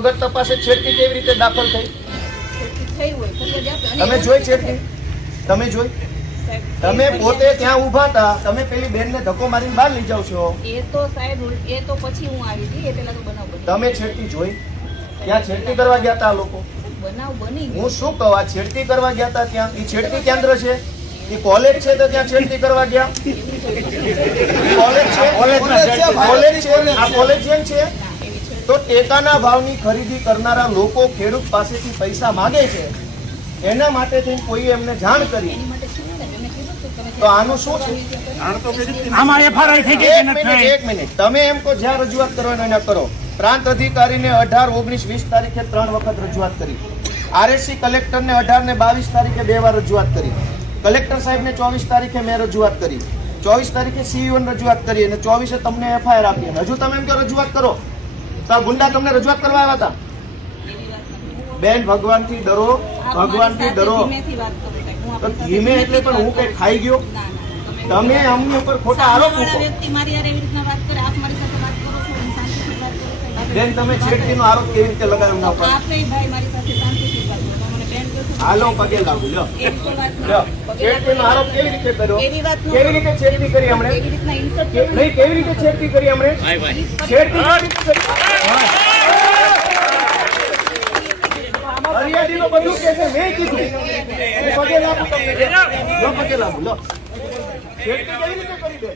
વગર તપાસે છેડતી કેવી રીતે દાખલ થઈ? તમે જોઈ છેડતી? તમે જોઈ? તમે પોતે ત્યાં ઊભા હતા, તમે પેલી બેનને ધક્કો મારીને બહાર લઈ જાવ છો. એ તો સાહેબ એ તો પછી હું આવી હતી, એ પેલા તો બનાવ બન્યો. તમે છેડતી જોઈ? ત્યાં છેડતી કરવા ગયા હતા લોકો? બનાવ બની. હું શું કહું, આ છેડતી કરવા ગયા હતા ત્યાં? એ છેડતી કેન્દ્ર છે? એ કોલેજ છે તો ત્યાં છેડતી કરવા ગયા? કોલેજ છે? કોલેજ છે? આ કોલેજિયન છે? તો ટેકાના ભાવની ખરીદી કરનારા લોકો ખેડૂત પાસેથી પૈસા માંગે છે, એના માટે થઈને કોઈ એમને જાણ કરી, તો આનું શું છે? એક મિનિટ, તમે એમ કહો જ્યાં રજૂઆત કરવાનો એને કરો. પ્રાંત અધિકારીને 18, 19, 20 તારીખે 3 વખત રજૂઆત કરી. આરએસસી કલેક્ટરને 18 ને 22 તારીખે 2 વાર રજૂઆત કરી. કલેક્ટર સાહેબને 24 તારીખે મેં રજૂઆત કરી. 24 તારીખે સીઈઓને રજૂઆત કરી અને 24 તમને એફઆઈઆર આપી. હજુ તમે એમ કહો રજૂઆત કરો, તો આ ગુંડા તમને રજૂઆત કરવા આવ્યા હતા? બેન, ભગવાનથી ડરો, ભગવાનથી ડરો. ધીમે એટલે પણ હું કઈ ખાઈ ગયો? તમે અમની ઉપર ખોટા આરોપ મૂકો. બેન, તમે છેડતીનો આરોપ કેવી રીતે લગાવ્યો ના ઉપર? હાલો, પગે લાગુ. લો, છેડતીનો આરોપ કેવી રીતે કર્યો? કેવી રીતે છેડતી કરી હમણે? નહીં, કેવી રીતે છેડતી કરી હમણે? છેડતી હરિયાળીનો બધું કે છે, મેં કીધું. પગે લાગુ તમને. લો, પગે લાગુ. લો, છેડતી કેવી રીતે કરી દે?